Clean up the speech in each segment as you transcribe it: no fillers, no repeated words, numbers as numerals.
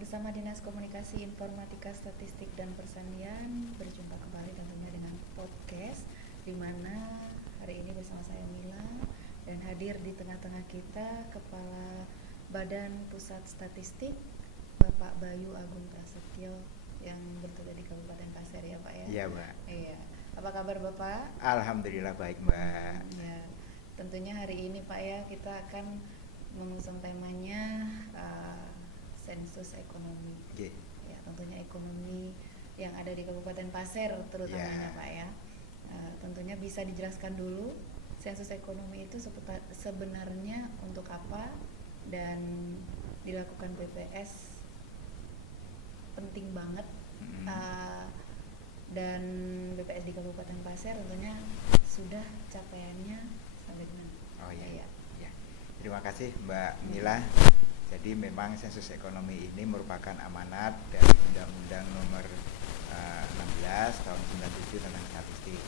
Bersama Dinas Komunikasi Informatika Statistik dan Persandian berjumpa kembali tentunya dengan podcast di mana hari ini bersama saya Mila dan hadir di tengah-tengah kita Kepala Badan Pusat Statistik Bapak Bayu Agung Prasetyo yang bertugas di Kabupaten Pasir ya Pak ya. Iya Mbak. Iya. Apa kabar Bapak? Alhamdulillah baik Mbak. Ya, tentunya hari ini Pak ya kita akan mengusung temanya sensus ekonomi. Okay. Ya, tentunya ekonomi yang ada di Kabupaten Pasir terutamanya Pak ya. Tentunya bisa dijelaskan dulu sensus ekonomi itu sebenarnya untuk apa dan dilakukan BPS penting banget. Dan BPS di Kabupaten Pasir tentunya sudah capaiannya sampai di mana? Oh iya. Ya. Terima kasih Mbak Mila. Jadi memang sensus ekonomi ini merupakan amanat dari Undang-Undang Nomor 16 tahun 97 tentang statistik.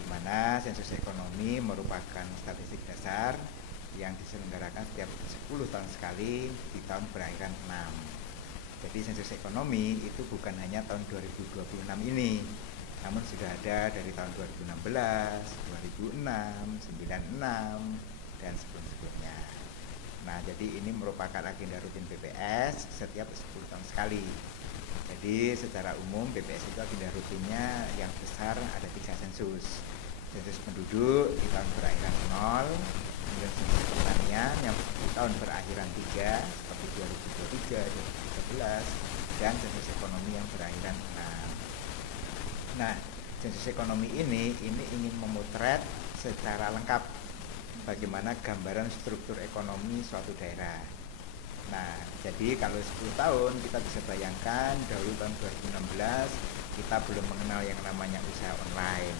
Di mana sensus ekonomi merupakan statistik dasar yang diselenggarakan setiap 10 tahun sekali di tahun perairan 6. Jadi sensus ekonomi itu bukan hanya tahun 2026 ini, namun sudah ada dari tahun 2016, 2006, 96 dan sebelumnya. Nah, jadi ini merupakan agenda rutin BPS setiap 10 tahun sekali. Jadi secara umum BPS itu agenda rutinnya yang besar ada 3 sensus. Sensus penduduk di tahun perairan 0, kemudian sensus pertanian yang di tahun perakhiran 3 seperti 2023, 2013 dan sensus ekonomi yang perakhiran 6. Nah, sensus ekonomi ini ingin memotret secara lengkap bagaimana gambaran struktur ekonomi suatu daerah. Nah, jadi kalau 10 tahun kita bisa bayangkan dahulu tahun 2016 kita belum mengenal yang namanya usaha online,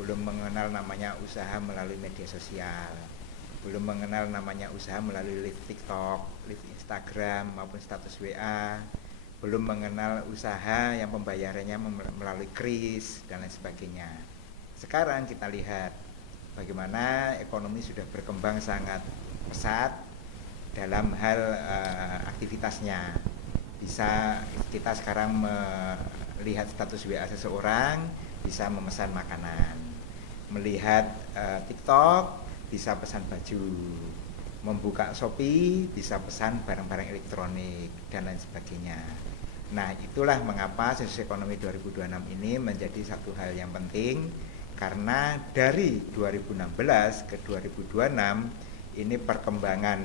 belum mengenal namanya usaha melalui media sosial, belum mengenal namanya usaha melalui live TikTok, live Instagram maupun status WA, belum mengenal usaha yang pembayarannya melalui kris dan lain sebagainya. Sekarang kita lihat bagaimana ekonomi sudah berkembang sangat pesat dalam hal aktivitasnya. Bisa kita sekarang melihat status WA seseorang, bisa memesan makanan. Melihat TikTok, bisa pesan baju. Membuka Shopee, bisa pesan barang-barang elektronik dan lain sebagainya. Nah, itulah mengapa sensus ekonomi 2026 ini menjadi satu hal yang penting. Karena dari 2016 ke 2026 ini perkembangan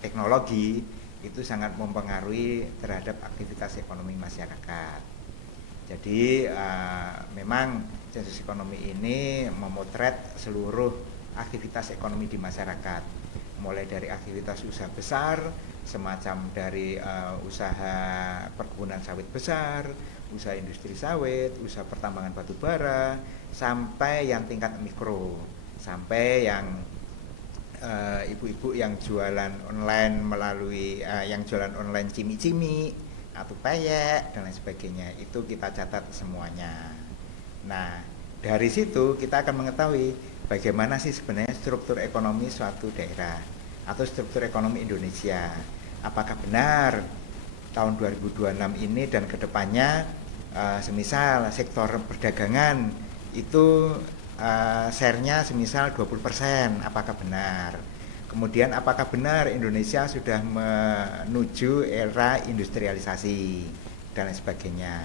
teknologi itu sangat mempengaruhi terhadap aktivitas ekonomi masyarakat. Jadi memang sensus ekonomi ini memotret seluruh aktivitas ekonomi di masyarakat, mulai dari aktivitas usaha besar semacam dari usaha perkebunan sawit besar, usaha industri sawit, usaha pertambangan batu bara, sampai yang tingkat mikro, sampai yang ibu-ibu yang jualan online melalui yang jualan online cimi-cimi atau peyek dan lain sebagainya, itu kita catat semuanya. Nah, dari situ kita akan mengetahui bagaimana sih sebenarnya struktur ekonomi suatu daerah atau struktur ekonomi Indonesia. Apakah benar tahun 2026 ini dan kedepannya semisal sektor perdagangan itu share-nya semisal 20%, apakah benar? Kemudian apakah benar Indonesia sudah menuju era industrialisasi dan lain sebagainya.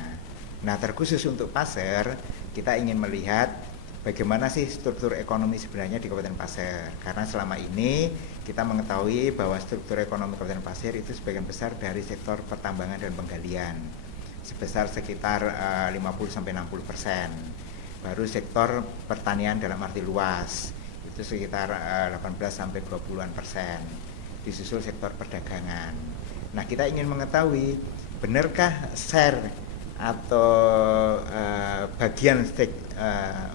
Nah, terkhusus untuk Pasir kita ingin melihat bagaimana sih struktur ekonomi sebenarnya di Kabupaten Pasir. Karena selama ini kita mengetahui bahwa struktur ekonomi Kabupaten Pasir itu sebagian besar dari sektor pertambangan dan penggalian, sebesar sekitar 50-60%. Baru sektor pertanian dalam arti luas itu sekitar 18-20%. Disusul sektor perdagangan. Nah, kita ingin mengetahui benarkah share atau bagian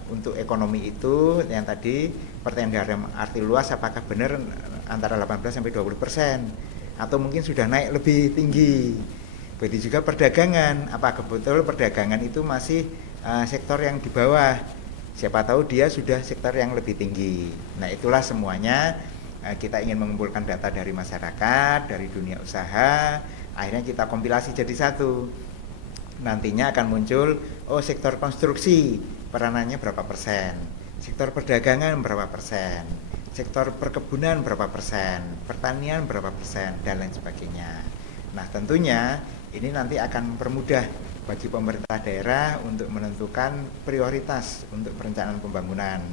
untuk ekonomi itu yang tadi pertanian dalam arti luas apakah benar antara 18-20% atau mungkin sudah naik lebih tinggi. Begitu juga perdagangan, apakah betul perdagangan itu masih sektor yang di bawah, siapa tahu dia sudah sektor yang lebih tinggi. Nah, itulah semuanya kita ingin mengumpulkan data dari masyarakat, dari dunia usaha, Akhirnya kita kompilasi jadi satu. Nantinya akan muncul, oh sektor konstruksi peranannya berapa persen, sektor perdagangan berapa persen, sektor perkebunan berapa persen, pertanian berapa persen, dan lain sebagainya. Nah tentunya ini nanti akan mempermudah bagi pemerintah daerah untuk menentukan prioritas untuk perencanaan pembangunan.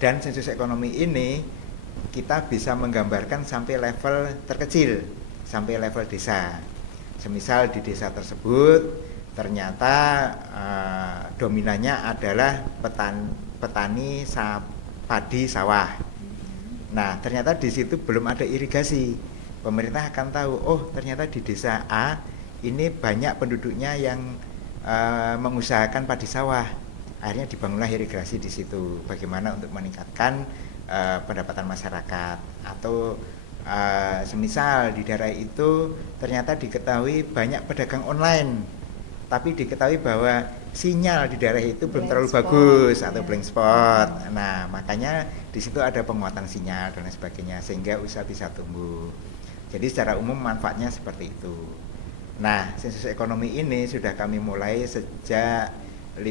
Dan sensus ekonomi ini kita bisa menggambarkan sampai level terkecil, sampai level desa. Semisal di desa tersebut ternyata dominannya adalah petani padi sawah. Nah ternyata di situ belum ada irigasi. Pemerintah akan tahu, oh ternyata di desa A ini banyak penduduknya yang mengusahakan padi sawah. Akhirnya dibangunlah irigasi di situ. Bagaimana untuk meningkatkan pendapatan masyarakat. Atau semisal di daerah itu ternyata diketahui banyak pedagang online, tapi diketahui bahwa sinyal di daerah itu belum terlalu bagus atau blank spot. Nah makanya di situ ada penguatan sinyal dan lain sebagainya sehingga usaha bisa tumbuh. Jadi secara umum manfaatnya seperti itu. Nah sensus ekonomi ini sudah kami mulai sejak 15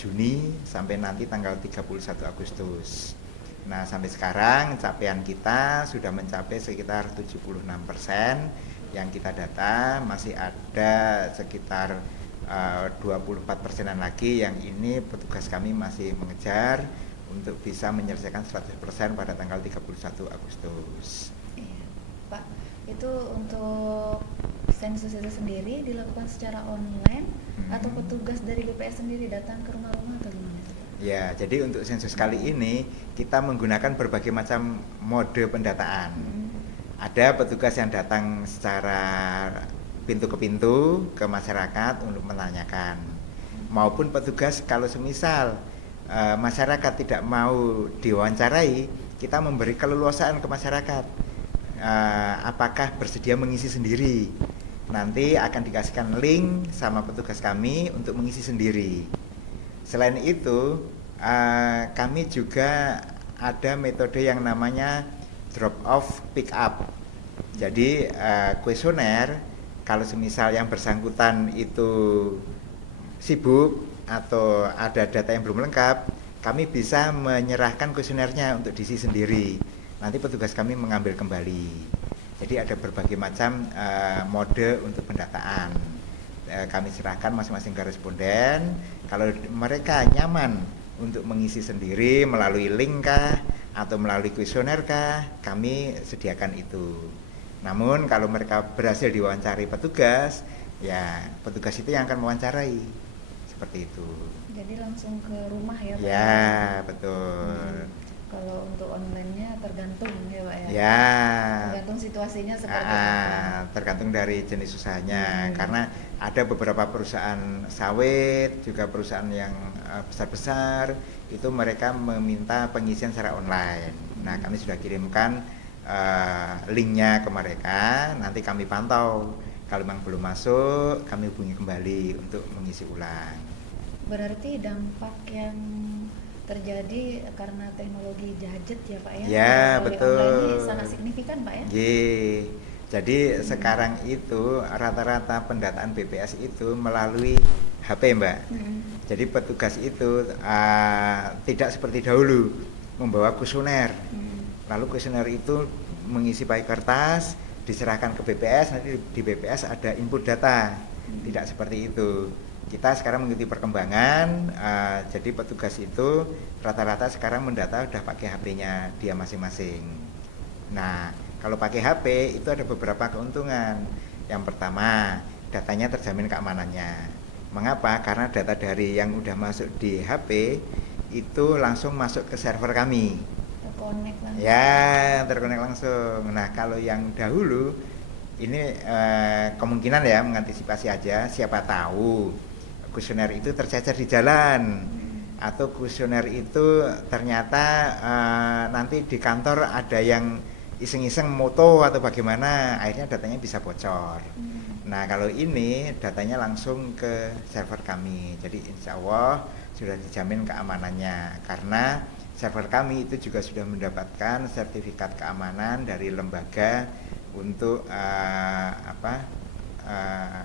Juni sampai nanti tanggal 31 Agustus. Nah sampai sekarang capaian kita sudah mencapai sekitar 76% yang kita data. Masih ada sekitar 24%-an lagi yang ini petugas kami masih mengejar untuk bisa menyelesaikan 100% pada tanggal 31 Agustus. Iya, Pak, itu untuk sensus itu sendiri dilakukan secara online atau petugas dari BPS sendiri datang ke rumah-rumah atau gimana? Ya, jadi untuk sensus kali ini kita menggunakan berbagai macam mode pendataan. Ada petugas yang datang secara pintu ke pintu ke masyarakat untuk menanyakan, maupun petugas kalau semisal masyarakat tidak mau diwawancarai, kita memberi keleluasaan ke masyarakat. Apakah bersedia mengisi sendiri? Nanti akan dikasihkan link sama petugas kami untuk mengisi sendiri. Selain itu, kami juga ada metode yang namanya drop off pick up. Jadi kuesioner kalau semisal yang bersangkutan itu sibuk atau ada data yang belum lengkap, kami bisa menyerahkan kuesionernya untuk diisi sendiri. Nanti petugas kami mengambil kembali. Jadi ada berbagai macam mode untuk pendataan. Kami serahkan masing-masing ke responden. Kalau mereka nyaman untuk mengisi sendiri melalui link kah atau melalui kuesioner kah, kami sediakan itu. Namun kalau mereka berhasil diwawancari petugas, ya petugas itu yang akan mewawancarai. Seperti itu. Jadi langsung ke rumah ya Pak? Ya, betul. Kalau untuk online-nya tergantung ya Pak ya? Ya. Tergantung situasinya seperti apa? Tergantung dari jenis usahanya. Karena ada beberapa perusahaan sawit, juga perusahaan yang besar-besar, itu mereka meminta pengisian secara online. Nah, kami sudah kirimkan linknya ke mereka, nanti kami pantau. Kalau memang belum masuk, kami hubungi kembali untuk mengisi ulang. Berarti dampak yang terjadi karena teknologi gadget ya Pak ya? Ya, betul. Online ini sangat signifikan Pak ya? Jadi sekarang itu rata-rata pendataan BPS itu melalui HP Mbak. Jadi petugas itu tidak seperti dahulu membawa kuesioner. Lalu kuesioner itu mengisi pakai kertas, diserahkan ke BPS, nanti di BPS ada input data. Tidak seperti itu. Kita sekarang mengikuti perkembangan, jadi petugas itu rata-rata sekarang mendata udah pakai HP-nya dia masing-masing. Nah, kalau pakai HP itu ada beberapa keuntungan. Yang pertama, datanya terjamin keamanannya. Mengapa? Karena data dari yang udah masuk di HP itu langsung masuk ke server kami. Terkonek langsung. Ya, terkonek langsung. Nah, kalau yang dahulu ini kemungkinan ya mengantisipasi aja, siapa tahu kuesioner itu tercecer di jalan atau kuesioner itu ternyata nanti di kantor ada yang iseng-iseng moto atau bagaimana, akhirnya datanya bisa bocor. Nah kalau ini datanya langsung ke server kami, jadi insya Allah sudah dijamin keamanannya karena server kami itu juga sudah mendapatkan sertifikat keamanan dari lembaga untuk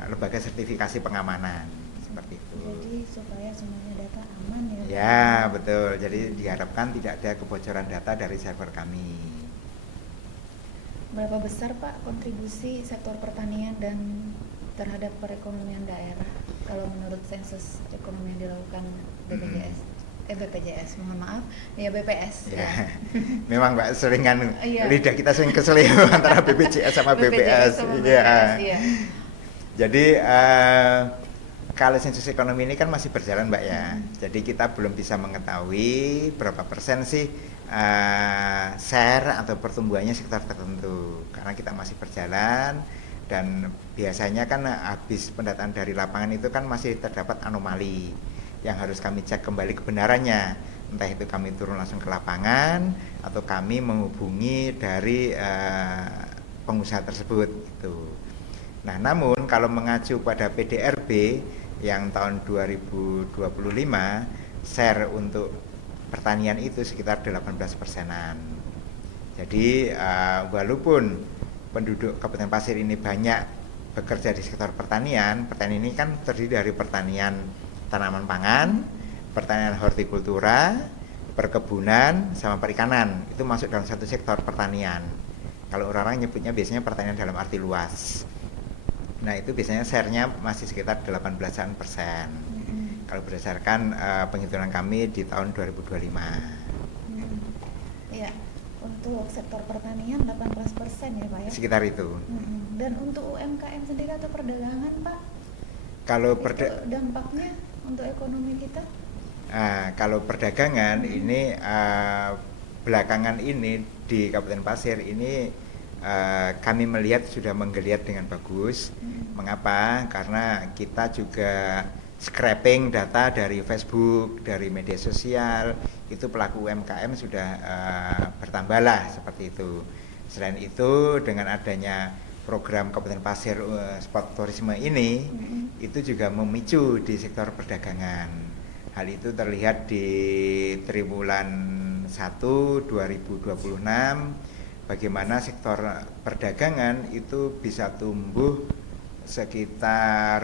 lembaga sertifikasi pengamanan seperti itu. Jadi supaya semuanya data aman ya. Ya, betul. Jadi diharapkan tidak ada kebocoran data dari server kami. Berapa besar Pak kontribusi sektor pertanian dan terhadap perekonomian daerah kalau menurut sensus ekonomi yang dilakukan BPJS? BPJS, mohon maaf, ya BPS. Ya, memang Mbak seringan Iya. lidah kita sering keselip antara BPJS sama BPS. sama Iya. BPS, iya. Jadi kalau sensus ekonomi ini kan masih berjalan Mbak ya. Jadi kita belum bisa mengetahui berapa persen sih share atau pertumbuhannya sektor tertentu karena kita masih berjalan dan biasanya kan habis pendataan dari lapangan itu kan masih terdapat anomali yang harus kami cek kembali kebenarannya, entah itu kami turun langsung ke lapangan atau kami menghubungi dari pengusaha tersebut itu. Nah, namun kalau mengacu pada PDRB yang tahun 2025 share untuk pertanian itu sekitar 18%-an. Jadi walaupun penduduk Kabupaten Pasir ini banyak bekerja di sektor pertanian, pertanian ini kan terdiri dari pertanian tanaman pangan, pertanian hortikultura, perkebunan, sama perikanan. Itu masuk dalam satu sektor pertanian. Kalau orang-orang nyebutnya biasanya pertanian dalam arti luas. Nah, itu biasanya share-nya masih sekitar 18%. Kalau berdasarkan penghitungan kami di tahun 2025. Iya, untuk sektor pertanian 18% ya Pak ya? Sekitar itu. Dan untuk UMKM sendiri atau perdagangan Pak? Kalau dampaknya untuk ekonomi kita? Kalau perdagangan ini belakangan ini di Kabupaten Pasir ini kami melihat sudah menggeliat dengan bagus. Mengapa? Karena kita juga scraping data dari Facebook, dari media sosial, itu pelaku UMKM sudah bertambahlah seperti itu. Selain itu dengan adanya program Kabupaten Pasir Sport Tourisme ini, itu juga memicu di sektor perdagangan. Hal itu terlihat di triwulan 1 2026 bagaimana sektor perdagangan itu bisa tumbuh sekitar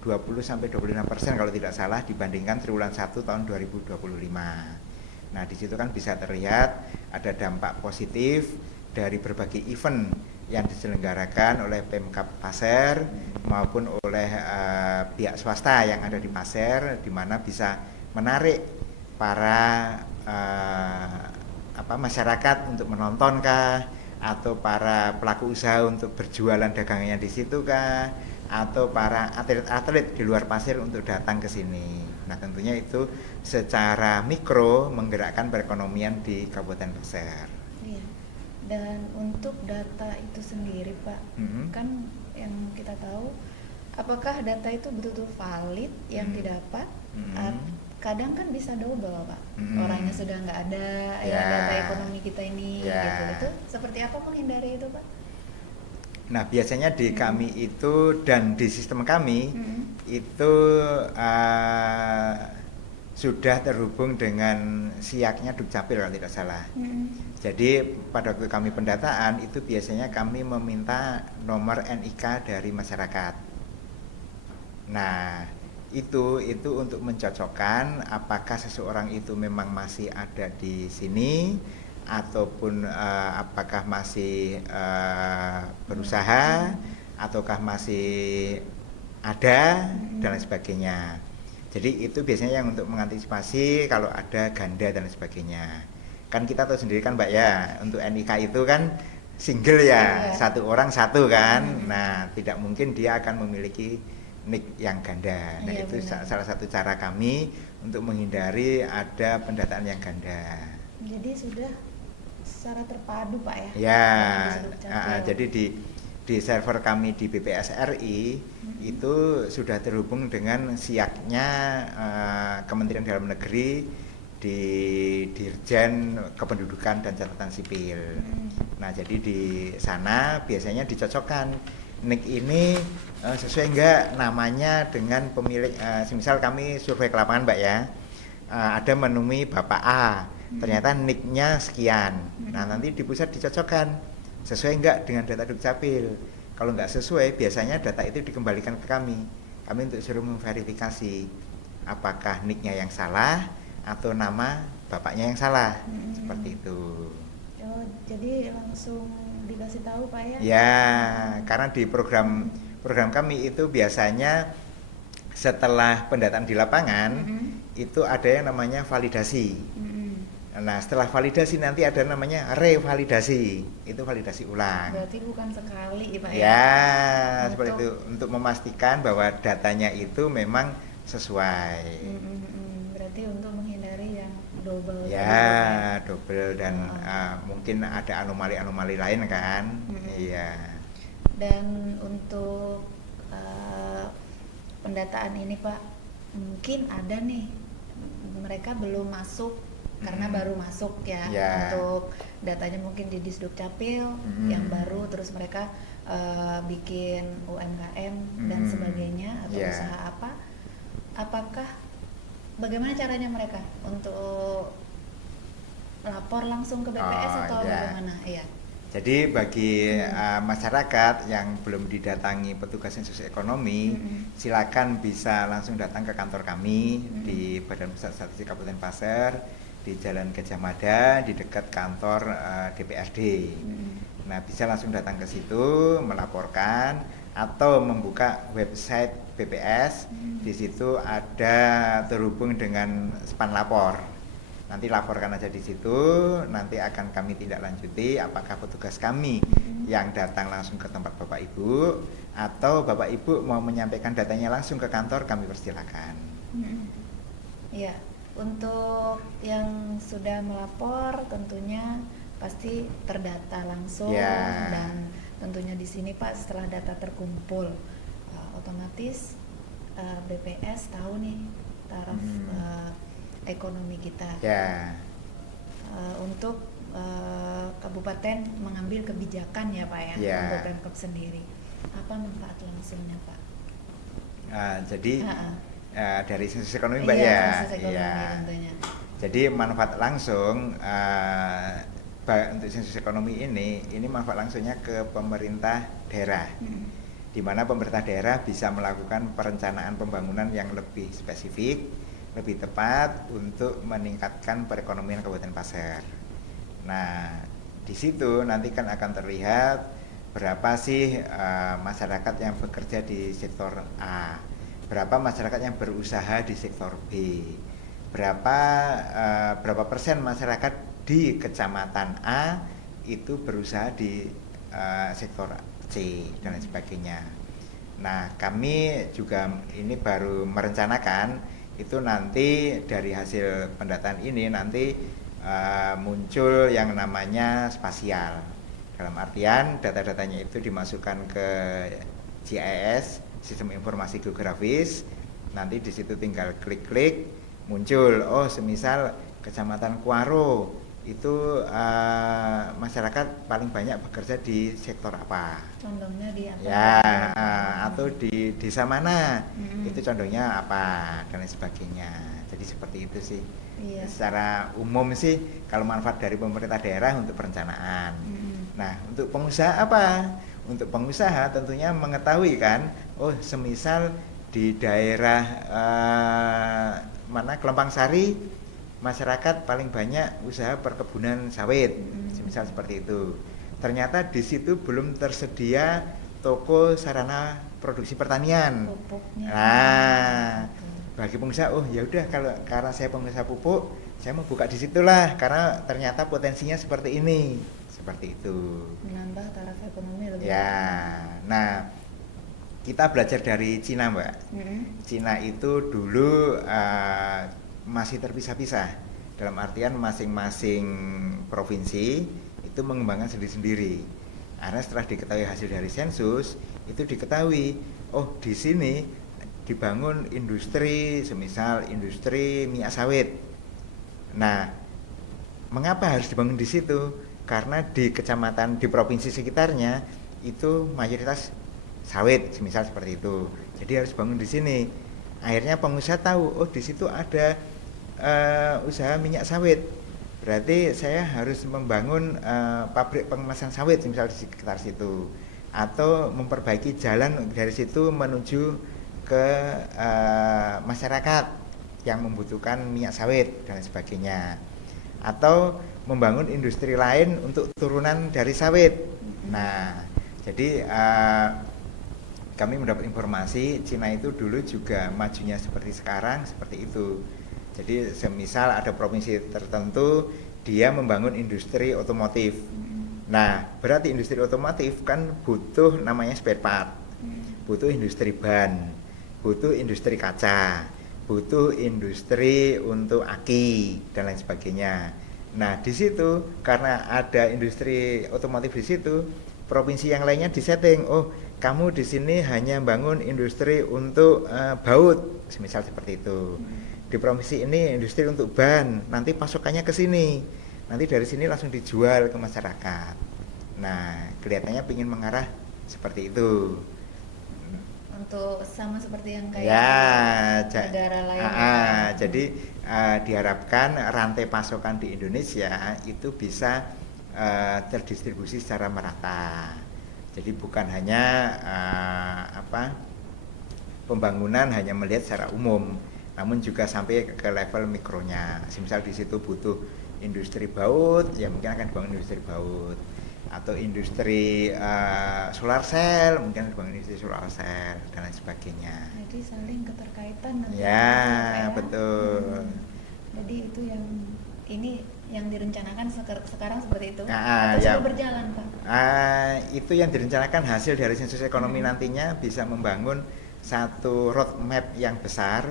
20-25% kalau tidak salah dibandingkan triwulan 1 tahun 2025. Nah, di situ kan bisa terlihat ada dampak positif dari berbagai event yang diselenggarakan oleh Pemkab Pasir maupun oleh pihak swasta yang ada di Pasir, di mana bisa menarik para masyarakat untuk menontonkah, atau para pelaku usaha untuk berjualan dagangannya di situ kah, atau para atlet-atlet di luar Pasir untuk datang ke sini. Nah, tentunya itu secara mikro menggerakkan perekonomian di Kabupaten Pasir. Iya. Dan untuk data itu sendiri Pak, kan yang kita tahu, apakah data itu betul-betul valid yang didapat? Kadang kan bisa double Pak, orangnya sudah nggak ada, ya data ekonomi kita ini, gitu. Itu seperti apa menghindari itu Pak? Nah, biasanya di kami itu dan di sistem kami itu sudah terhubung dengan siaknya Dukcapil kalau tidak salah. Jadi pada waktu kami pendataan itu biasanya kami meminta nomor NIK dari masyarakat. Nah, itu untuk mencocokkan apakah seseorang itu memang masih ada di sini ataupun apakah masih berusaha ataukah masih ada dan lain sebagainya. Jadi itu biasanya yang untuk mengantisipasi kalau ada ganda dan lain sebagainya. Kan kita tahu sendiri kan Mbak ya, untuk NIK itu kan single ya, satu orang satu kan. Nah, tidak mungkin dia akan memiliki NIK yang ganda. Nah, itu salah satu cara kami untuk menghindari ada pendataan yang ganda. Jadi sudah secara terpadu Pak ya? Ya, jadi di server kami di BPS RI itu sudah terhubung dengan siaknya Kementerian Dalam Negeri di Dirjen Kependudukan dan Catatan Sipil. Nah, jadi di sana biasanya dicocokkan NIK ini sesuai enggak namanya dengan pemilik. Misal kami survei ke lapangan Mbak ya, ada menemui Bapak A, ternyata NIK-nya sekian. Nah, nanti di pusat dicocokkan sesuai enggak dengan data Dukcapil. Kalau enggak sesuai, biasanya data itu dikembalikan ke kami untuk suruh memverifikasi apakah nicknya yang salah atau nama bapaknya yang salah. Seperti itu. Oh, jadi langsung dikasih tahu Pak ya? Ya, karena di program kami itu biasanya setelah pendataan di lapangan itu ada yang namanya validasi. Nah, setelah validasi nanti ada namanya revalidasi. Itu validasi ulang. Berarti bukan sekali ya Pak ya? Ya, seperti itu, untuk memastikan bahwa datanya itu memang sesuai. Berarti untuk menghindari yang double. Ya, double dan mungkin ada anomali-anomali lain kan. Iya. Dan untuk pendataan ini Pak, mungkin ada nih mereka belum masuk karena baru masuk ya. Untuk datanya mungkin di Disdukcapil yang baru, terus mereka bikin UMKM dan sebagainya atau usaha apa, apakah bagaimana caranya mereka untuk lapor langsung ke BPS atau bagaimana? Iya. Jadi bagi masyarakat yang belum didatangi petugas sensus ekonomi, silakan bisa langsung datang ke kantor kami di Badan Pusat Statistik Kabupaten Pasir, di Jalan Gajah Mada, di dekat kantor DPRD. Nah, bisa langsung datang ke situ melaporkan atau membuka website BPS. Di situ ada terhubung dengan span lapor. Nanti laporkan aja di situ, nanti akan kami tindak lanjuti apakah petugas kami yang datang langsung ke tempat Bapak Ibu atau Bapak Ibu mau menyampaikan datanya langsung ke kantor, kami persilakan. Iya, untuk yang sudah melapor tentunya pasti terdata langsung dan tentunya di sini Pak setelah data terkumpul otomatis BPS tahu nih taraf ekonomi kita untuk kabupaten mengambil kebijakan ya Pak ya untuk Pemkab sendiri. Apa manfaat langsungnya Pak? Jadi dari sensus ekonomi Mbak tentunya. Jadi manfaat langsung untuk sensus ekonomi ini manfaat langsungnya ke pemerintah daerah, di mana pemerintah daerah bisa melakukan perencanaan pembangunan yang lebih spesifik, lebih tepat untuk meningkatkan perekonomian Kabupaten Pasir. Nah, di situ nanti kan akan terlihat berapa sih masyarakat yang bekerja di sektor A, berapa masyarakat yang berusaha di sektor B, berapa persen masyarakat di kecamatan A itu berusaha di sektor C dan lain sebagainya. Nah, kami juga ini baru merencanakan itu nanti dari hasil pendataan ini nanti muncul yang namanya spasial. Dalam artian data-datanya itu dimasukkan ke GIS, Sistem Informasi Geografis. Nanti di situ tinggal klik-klik muncul, oh semisal Kecamatan Kuaro itu masyarakat paling banyak bekerja di sektor apa? Condongnya di apa? Ya, atau di desa mana? Itu condongnya apa dan lain sebagainya. Jadi seperti itu sih. Secara umum sih kalau manfaat dari pemerintah daerah untuk perencanaan. Nah, untuk pengusaha apa? Untuk pengusaha tentunya mengetahui kan, oh semisal di daerah mana Kelempang Sari masyarakat paling banyak usaha perkebunan sawit, misal seperti itu. Ternyata di situ belum tersedia toko sarana produksi pertanian. Nah, bagi pengusaha, oh ya udah kalau karena saya pengusaha pupuk, saya mau buka di situlah karena ternyata potensinya seperti ini, seperti itu. Menambah taraf ekonomi lebih. Ya, nah kita belajar dari Cina Mbak. Cina itu dulu masih terpisah-pisah, dalam artian masing-masing provinsi itu mengembangkan sendiri-sendiri. Karena setelah diketahui hasil dari sensus, itu diketahui, oh di sini dibangun industri, semisal industri minyak sawit. Nah, mengapa harus dibangun di situ? Karena di kecamatan, di provinsi sekitarnya itu mayoritas sawit, semisal seperti itu. Jadi harus bangun di sini. Akhirnya pengusaha tahu, oh di situ ada usaha minyak sawit. berarti saya harus membangun pabrik pengemasan sawit misal di sekitar situ, atau memperbaiki jalan dari situ menuju ke masyarakat yang membutuhkan minyak sawit dan sebagainya, atau membangun industri lain untuk turunan dari sawit. Nah, jadi kami mendapat informasi Cina itu dulu juga majunya seperti sekarang, seperti itu. Jadi semisal ada provinsi tertentu dia membangun industri otomotif. Nah, berarti industri otomotif kan butuh namanya spare part, butuh industri ban, butuh industri kaca, butuh industri untuk aki dan lain sebagainya. Nah, di situ karena ada industri otomotif di situ, provinsi yang lainnya disetting, oh kamu di sini hanya bangun industri untuk baut, misal seperti itu. Di provinsi ini industri untuk ban, nanti pasokannya ke sini, nanti dari sini langsung dijual ke masyarakat. Nah, kelihatannya ingin mengarah seperti itu. Untuk sama seperti yang kayak Ya, negara lain. jadi diharapkan rantai pasokan di Indonesia itu bisa terdistribusi secara merata. Jadi bukan hanya pembangunan hanya melihat secara umum, namun juga sampai ke level mikronya. Misal di situ butuh industri baut, ya mungkin akan dibangun industri baut, atau industri solar cell, mungkin dibangun industri solar cell dan lain sebagainya. Jadi saling keterkaitan nanti. Ya, betul. Jadi itu yang ini yang direncanakan sekarang seperti itu, Nah, atau sudah berjalan, Pak? Itu yang direncanakan hasil dari sensus ekonomi nantinya bisa membangun satu roadmap yang besar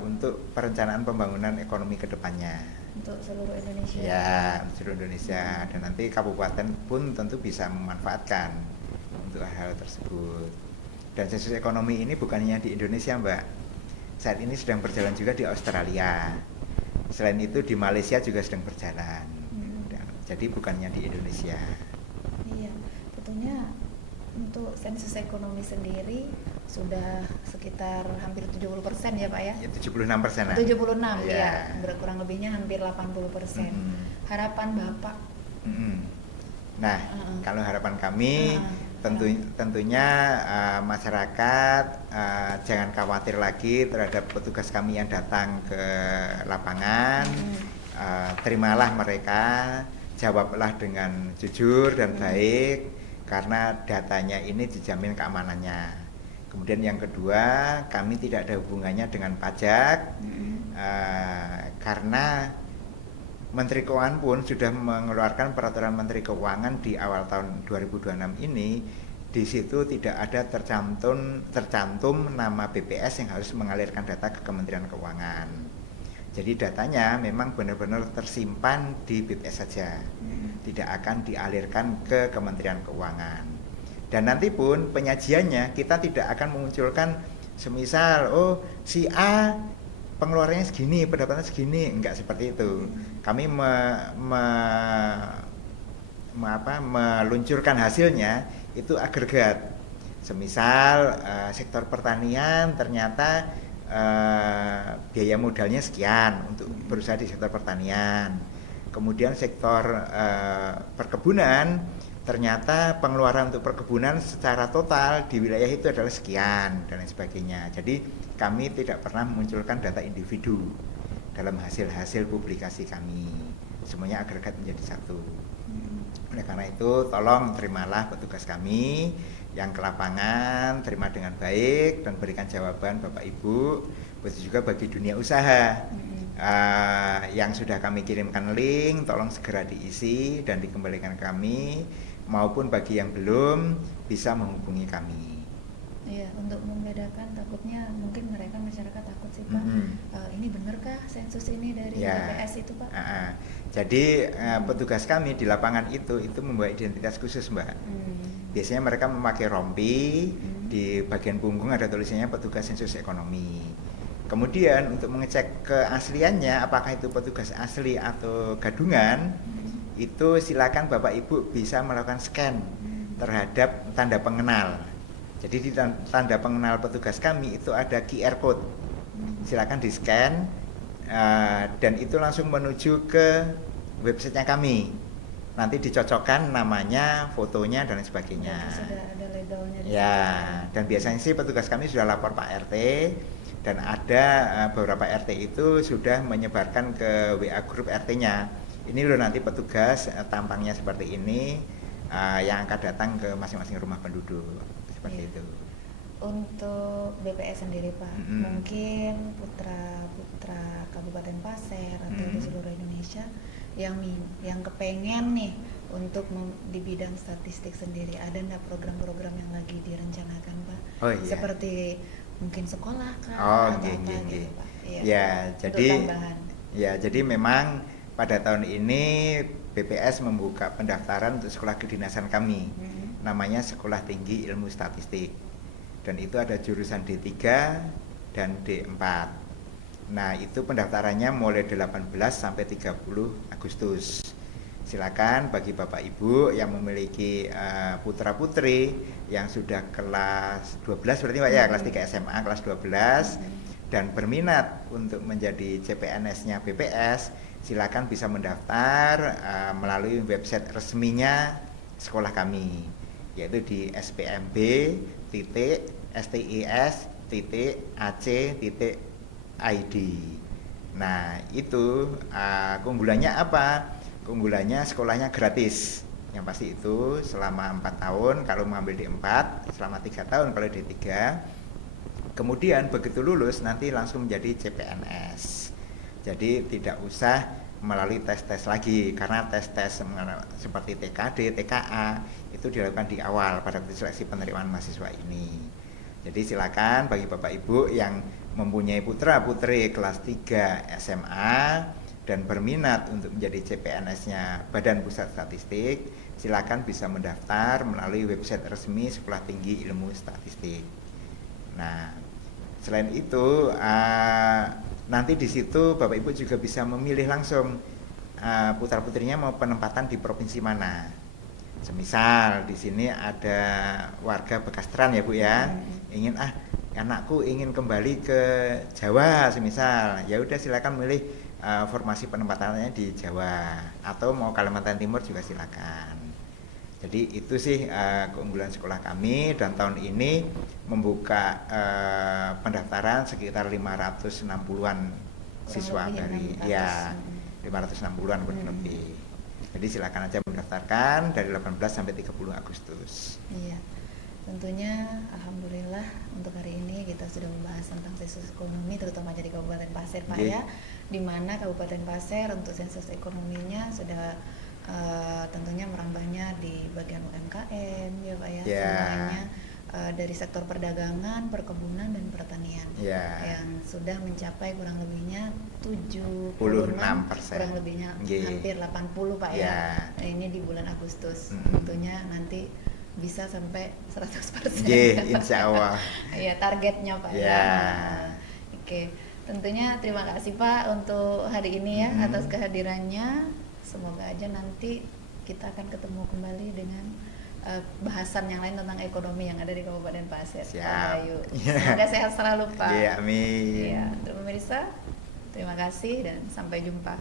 untuk perencanaan pembangunan ekonomi ke depannya. Untuk seluruh Indonesia. Ya, untuk seluruh Indonesia. Dan nanti kabupaten pun tentu bisa memanfaatkan untuk hal tersebut. Dan sensus ekonomi ini bukan hanya di Indonesia, Mbak. Saat ini sedang berjalan juga di Australia. Selain itu di Malaysia juga sedang berjalan. Jadi bukannya di Indonesia. Iya, betulnya untuk sensus ekonomi sendiri sudah sekitar hampir 70% ya Pak ya? Ya 76% lah. 76 ya. Ya, berkurang lebihnya hampir 80%. Harapan Bapak? Nah, kalau harapan kami tentunya masyarakat jangan khawatir lagi terhadap petugas kami yang datang ke lapangan. Terimalah mereka, jawablah dengan jujur dan baik, karena datanya ini dijamin keamanannya. Kemudian yang kedua, kami tidak ada hubungannya dengan pajak, karena Menteri Keuangan pun sudah mengeluarkan peraturan Menteri Keuangan di awal tahun 2026 ini. Di situ tidak ada tercantum nama BPS yang harus mengalirkan data ke Kementerian Keuangan. Jadi datanya memang benar-benar tersimpan di BPS saja, tidak akan dialirkan ke Kementerian Keuangan. Dan nanti pun penyajiannya kita tidak akan memunculkan semisal, oh si A pengeluarannya segini, pendapatannya segini, enggak seperti itu. Kami meluncurkan hasilnya itu agregat. Semisal sektor pertanian ternyata biaya modalnya sekian untuk berusaha di sektor pertanian. Kemudian sektor perkebunan ternyata pengeluaran untuk perkebunan secara total di wilayah itu adalah sekian dan lain sebagainya. Jadi kami tidak pernah memunculkan data individu dalam hasil-hasil publikasi kami. Semuanya agregat menjadi satu. Oleh karena itu tolong terimalah petugas kami yang ke lapangan, terima dengan baik dan berikan jawaban Bapak Ibu. Begitu juga bagi dunia usaha. Yang sudah kami kirimkan link tolong segera diisi dan dikembalikan kami, maupun bagi yang belum bisa menghubungi kami. Iya, untuk membedakan takutnya mungkin mereka masyarakat takut sih Pak. Ini benarkah sensus ini dari BPS itu Pak? Jadi petugas kami di lapangan itu membawa identitas khusus Mbak. Biasanya mereka memakai rompi, di bagian punggung ada tulisannya petugas sensus ekonomi. Kemudian untuk mengecek keasliannya apakah itu petugas asli atau gadungan, itu silakan Bapak Ibu bisa melakukan scan terhadap tanda pengenal. Jadi di tanda pengenal petugas kami itu ada QR code. Silakan di scan dan itu langsung menuju ke websitenya kami. Nanti dicocokkan namanya, fotonya dan lain sebagainya. Sudah ada legalnya di Ya, situ. dan biasanya sih petugas kami sudah lapor Pak RT, dan ada beberapa RT itu sudah menyebarkan ke WA grup RT-nya. Ini loh nanti petugas tampangnya seperti ini, yang akan datang ke masing-masing rumah penduduk seperti Iya. itu. Untuk BPS sendiri Pak, mungkin putra-putra Kabupaten Pasir atau di seluruh Indonesia yang kepengen nih untuk di bidang statistik sendiri, ada nggak program-program yang lagi direncanakan Pak? Oh iya. Seperti mungkin sekolah kah Oh, atau iya, apa iya, gitu iya. Pak? Iya. Ya, Untuk jadi tambahan. ya, jadi memang pada tahun ini BPS membuka pendaftaran untuk sekolah kedinasan kami. Namanya Sekolah Tinggi Ilmu Statistik. Dan itu ada jurusan D3 dan D4. Nah, itu pendaftarannya mulai 18 sampai 30 Agustus. Silakan bagi Bapak Ibu yang memiliki putra-putri yang sudah kelas 12 berarti Pak ya, kelas 3 SMA, kelas 12 dan berminat untuk menjadi CPNS-nya BPS, silakan bisa mendaftar melalui website resminya sekolah kami, yaitu di spmb.stis.ac.id. Nah, itu keunggulannya apa? Keunggulannya sekolahnya gratis. Yang pasti itu selama 4 tahun kalau mengambil D4, selama 3 tahun kalau D3. Kemudian begitu lulus nanti langsung menjadi CPNS. Jadi tidak usah melalui tes-tes lagi, karena tes-tes seperti TKD, TKA itu dilakukan di awal pada seleksi penerimaan mahasiswa ini. Jadi silakan bagi Bapak Ibu yang mempunyai putra-putri kelas 3 SMA dan berminat untuk menjadi CPNS-nya Badan Pusat Statistik, silakan bisa mendaftar melalui website resmi Sekolah Tinggi Ilmu Statistik. Nah, selain itu nanti di situ Bapak Ibu juga bisa memilih langsung putra-putrinya mau penempatan di provinsi mana. Semisal di sini ada warga Bekastran ya Bu ya, ingin anakku ingin kembali ke Jawa semisal, ya udah silakan milih formasi penempatannya di Jawa, atau mau Kalimantan Timur juga silakan. Jadi itu sih keunggulan sekolah kami, dan tahun ini membuka pendaftaran sekitar 560-an siswa dari 560-an lebih. Jadi silakan aja mendaftarkan dari 18 sampai 30 Agustus. Iya. Tentunya alhamdulillah untuk hari ini kita sudah membahas tentang sensus ekonomi terutama di Kabupaten Pasir Pak ya, di mana Kabupaten Pasir untuk sensus ekonominya sudah tentunya merambahnya di bagian UMKM ya Pak ya, semuanya dari sektor perdagangan, perkebunan dan pertanian yang sudah mencapai kurang lebihnya 76%, kurang lebihnya hampir 80 Pak ya. Nah, ini di bulan Agustus. Tentunya nanti bisa sampai 100%. Insya Allah. Ya, targetnya Pak ya. Oke. Tentunya terima kasih Pak untuk hari ini ya atas kehadirannya. Semoga aja nanti kita akan ketemu kembali dengan bahasan yang lain tentang ekonomi yang ada di Kabupaten Pasir. Siap. Semoga sehat selalu Pak. Amin. Ya, untuk pemirsa, terima kasih dan sampai jumpa.